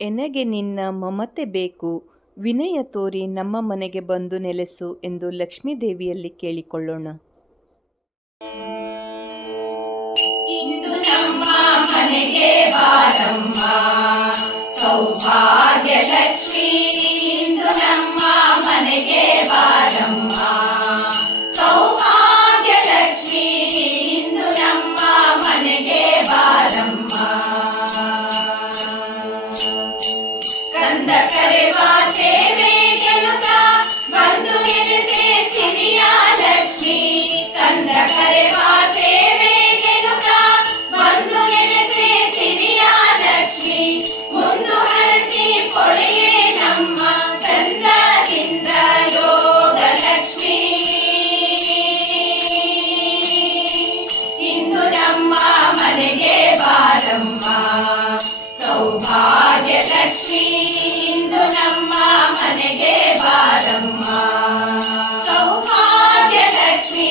ಎನಗೆ ನಿನ್ನ ಮಮತೆ ಬೇಕು, ವಿನಯ ತೋರಿ ನಮ್ಮ ಮನೆಗೆ ಬಂದು ನೆಲೆಸು ಎಂದು ಲಕ್ಷ್ಮೀದೇವಿಯಲ್ಲಿ ಕೇಳಿಕೊಳ್ಳೋಣ. ಇಂದು ನಮ್ಮ ಮನೆಗೆ ಬಾರಮ್ಮ ಸೌಭಾಗ್ಯ ಲಕ್ಷ್ಮಿ, ಇಂದು ನಮ್ಮ ಮನೆಗೆ ಬಾರಮ್ಮ ಸೌಭಾಗ್ಯ ಲಕ್ಷ್ಮಿ, ಇಂದು ನಮ್ಮ ಮನೆಗೆ ಬಾರಮ್ಮ. ಕಂದ ಕರೆವ ಸೇವೆ ಗೆಲುತ ಬಂದು ನೆಲೆಸೆ ಸಿರಿಯ ಲಕ್ಷ್ಮಿ, ಕಂದ ಕರೆವ ಸೇವೆ ಗೆಲುತ ಬಂದು ನೆಲೆಸೆ ಸಿರಿಯ ಲಕ್ಷ್ಮಿ, ಮುಂದು ಹರಸಿ ಕೊಡೆಯೇ ನಮ್ಮ ಚಂದ್ರದಿಂದ ಯೋಗ ಲಕ್ಷ್ಮಿ. ಇಂದು ನಮ್ಮ ಮನೆಗೆ ಬಾರಮ್ಮ ಸೌಭಾಗ್ಯ ಲಕ್ಷ್ಮಿ, ಇಂದು ನಮ್ಮ ಮನೆಗೆ ಬಾರಮ್ಮ ಸೌಭಾಗ್ಯ ಲಕ್ಷ್ಮಿ,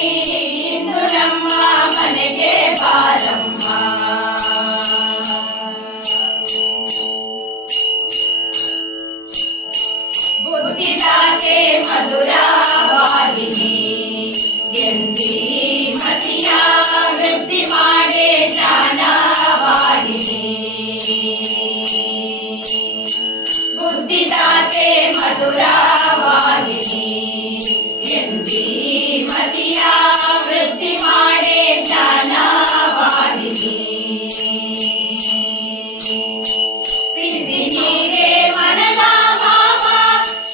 ಇಂದು ನಮ್ಮ ಮನೆಗೆ ಬಾರಮ್ಮ. ಬುದ್ಧಿದಾತೆ ಮಧುರ ವಾಹಿನಿ, ಎಂದಿ ಮತಿಯ ವೃದ್ಧಿ ಮಾಡೆ ಜ್ಞಾನ ವಾಹಿನಿ. ಬುದ್ಧಿದಾತೆ ಮಧುರ ವಾಹಿನಿ, ಎಂದಿ ಮತಿಯ ವೃದ್ಧಿ ಮಾಡೆ ಜ್ಞಾನ ವಾಹಿನಿ. ಸಿದ್ಧಿ ನೀಡೆ ಮನದ ಭಾವ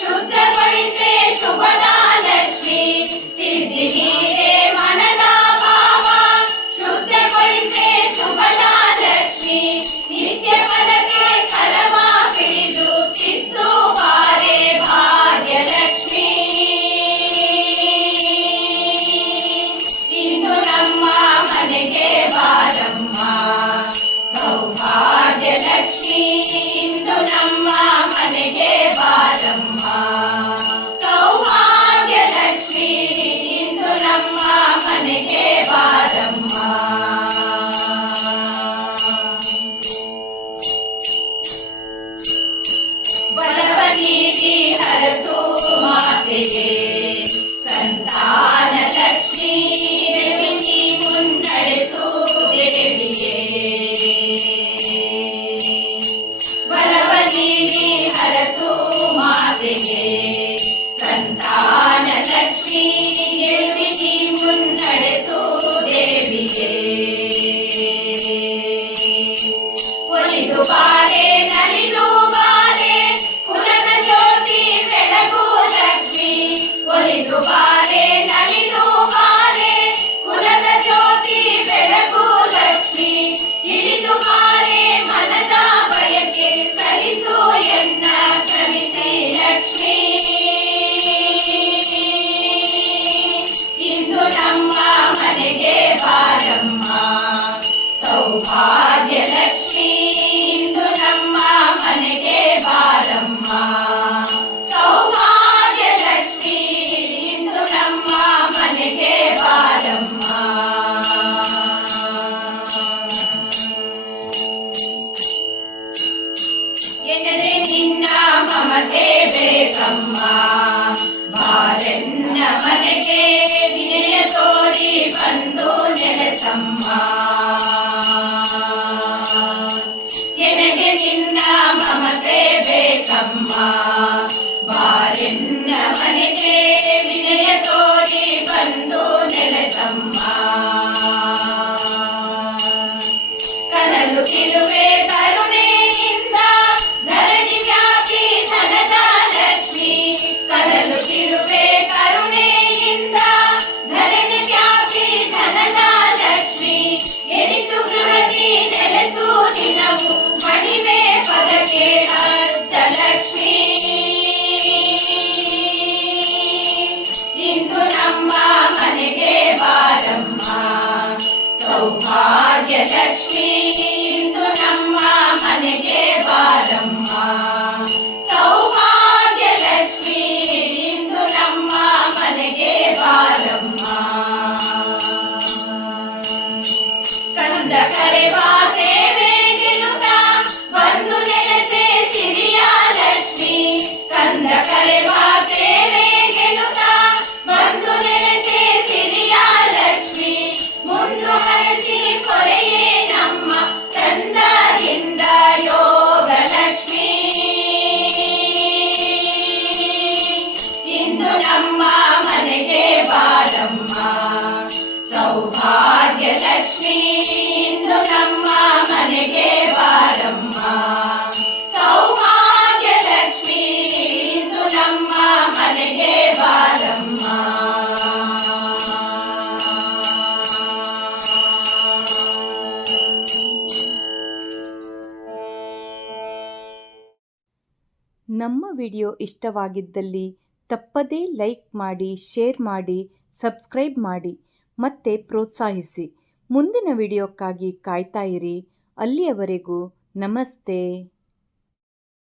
ಶುದ್ಧಗೊಳಿಸೆ ಶುಭದ ಲಕ್ಷ್ಮಿ, ಸಿದ್ಧಿ ನೀಡೆ ಮನದ ಭಾವ ಶುದ್ಧಗೊಳಿಸೆ ಶುಭದ ಲಕ್ಷ್ಮಿ. ನಿತ್ಯ ಪದಕ್ಕೆ ಕರವ ಹಿಡಿದು ಚಿತ್ತು ಬಾರೆ ಭಾಗ್ಯ ಲಕ್ಷ್ಮಿ, ಇಂದು ನಮ್ಮ ಮನೆಗೆ ಬಾರಮ್ಮ ಸೌಭಾಗ್ಯ ಲಕ್ಷ್ಮಿ, ಇಂದು ನಮ್ಮ ಮನೆಗೆ ಬಾರಮ್ಮ ಸೌಭಾಗ್ಯ ಲಕ್ಷ್ಮಿ, ಇಂದು ನಮ್ಮ ಮನೆಗೆ ಬಾರಮ್ಮ. ಬಲವ ನೀಡಿ ಹರಸು ಮಾತೆಗೆ ಸಂತಾನ ಲಕ್ಷ್ಮಿ, ಬೆಳಗಿ ಮುನ್ನಡೆಸು ದೇವಿಗೆ. ಬಲವ ನೀಡಿ ಹರಸು ಮಾತೆಗೆ ಸಂತಾನ ಲಕ್ಷ್ಮಿ, ಬೆಳಗಿ ಮುನ್ನಡೆಸು ದೇವಿಗೆ. ಒಲಿದು ಬಾರೆ ನಲಿದು ಬಾರೆ ಕುಲದ ಜ್ಯೋತಿ ಬೆಳಗು ಲಕ್ಷ್ಮಿ, ಒಲಿದು ಬಾರೆ ನಲಿದು ಬಾರೆ ಕುಲದ ಜ್ಯೋತಿ ಬೆಳಗು ಲಕ್ಷ್ಮಿ. ಇಳಿದು ಬಾರೆ ಮನದ ಬಯಕೆ ಸರಿಸು ಎನ್ನ ಕ್ಷಮಿಸಿ ಲಕ್ಷ್ಮಿ, ಇಂದು ನಮ್ಮ ಮನೆಗೆ ಬಾರಮ್ಮ ಸೌಭಾಗ್ಯ ಲಕ್ಷ್ಮಿ, ಇಂದು ನಮ್ಮ ಮನೆಗೆ ಬಾರಮ್ಮ ಸೌಭಾಗ್ಯ ಲಕ್ಷ್ಮಿ, ಇಂದು ನಮ್ಮ ಮನೆಗೆ ಬಾರಮ್ಮ. ಎನ್ನದೆ ನಿನ್ನ ಮಮತೆ ಬೇಕಮ್ಮ ಬಾರೆನ್ನ ಮನೆಗೆ ವಿನಯ ತೋರಿ ಬಂದು ನೆಲೆಸಮ್ಮ. ಎನಗೆ ನಿನ್ನ ಮಮತೆ ಬೇಕಮ್ಮ ಬಾರೆನ್ನ ಮನೆಗೆ ವಿನಯ ತೋರಿ ಬಂದು ನೆಲೆಸಮ್ಮ. ಕನಲು ಕಿರುವೆ ಕರುಣೆಯಿಂದ ಧರಣಿ ವ್ಯಾಪಿ ಧನದ ಲಕ್ಷ್ಮಿ, ಕನಲು ಕಿರುವೆ ಕರುಣೆಯಿಂದ ಧರಣಿ ವ್ಯಾಪಿ ಧನದ ಲಕ್ಷ್ಮಿ. ಎನಿತು ಗೃಹದಿ ನೆಲೆಸು ದಿನವು ಮಣಿಮೆ ಪದಕ್ಕೆ ಹಸ್ತ ಲಕ್ಷ್ಮಿ, ಇಂದು ನಮ್ಮ ಮನೆಗೆ ಬಾರಮ್ಮ ಸೌಭಾಗ್ಯ ಲಕ್ಷ್ಮಿ, ಇಂದು ನಮ್ಮ ಮನೆಗೆ ಬಾರಮ್ಮ ಸೌಭಾಗ್ಯ ಲಕ್ಷ್ಮಿ, ಇಂದು ನಮ್ಮ ಮನೆಗೆ ಬಾರಮ್ಮ. ಕಂದ ಕರೆವ ಸೇವೆ ಗೆಲುತ ಬಂದು ನೆಲೆಸೆ ಬಂದ ಕರೆವ ಸೇವೆ ಗೆಲುತ್ತಾ ಬಂದು ನೆಲೆಸೆ ಸಿರಿಯ ಲಕ್ಷ್ಮಿ ಮುಂದುವರೆಸಿ ಕೊರೆಯೇ ನಮ್ಮ ಚಂದದಿಂದ ಯೋಗ ಲಕ್ಷ್ಮಿ ಇಂದು ನಮ್ಮ ಮನೆಗೆ ಬಾರಮ್ಮ ಸೌಭಾಗ್ಯ ಲಕ್ಷ್ಮಿ ಇಂದು ನಮ್ಮ ಮನೆಗೆ ಬಾರಮ್ಮ ಸೌಭಾಗ್ಯ ಲಕ್ಷ್ಮಿ ಇಂದು ನಮ್ಮ ಮನೆಗೆ ಬಾರಮ್ಮ ನಮ್ಮ ವಿಡಿಯೋ ಇಷ್ಟವಾಗಿದ್ದಲ್ಲಿ ತಪ್ಪದೇ ಲೈಕ್ ಮಾಡಿ, ಶೇರ್ ಮಾಡಿ, ಸಬ್ಸ್ಕ್ರೈಬ್ ಮಾಡಿ ಮತ್ತೆ ಪ್ರೋತ್ಸಾಹಿಸಿ. ಮುಂದಿನ ವಿಡಿಯೋಕ್ಕಾಗಿ ಕಾಯ್ತಾ ಇರಿ. ಅಲ್ಲಿಯವರೆಗೂ ನಮಸ್ತೆ.